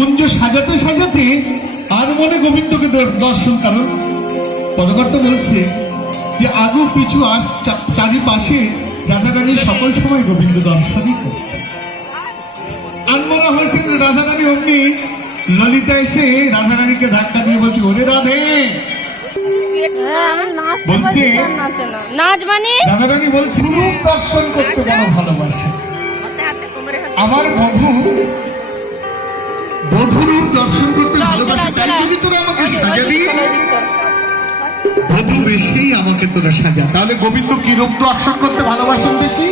কুঞ্জ সাজাতে সাজাতে আর মনে গোবিন্দকে দর্শন। কারণ পদকর্তা বলছে যে আগু পিছু চারিপাশে রাধারানী সকল সময় গোবিন্দ দর্শনই করছে। আর মনে হয়েছে রাধারানী অমনি ললিতা এসে রাধারানীকে ধাক্কা দিয়ে বলছে, ওরে রাধে বলছে, নাচ মানে রাধারানী বলছে রূপ দর্শন করতে বড় ভালোবাসে। আমার বধূরূপ দর্শন করতে ভালোবাসে, তাই যদি তোরা আমাকে সাজাবি, বধূ বেশি আমাকে তোরা সাজা। তাহলে গোবিন্দ কি রূপ দর্শন করতে ভালোবাসেন বেশি?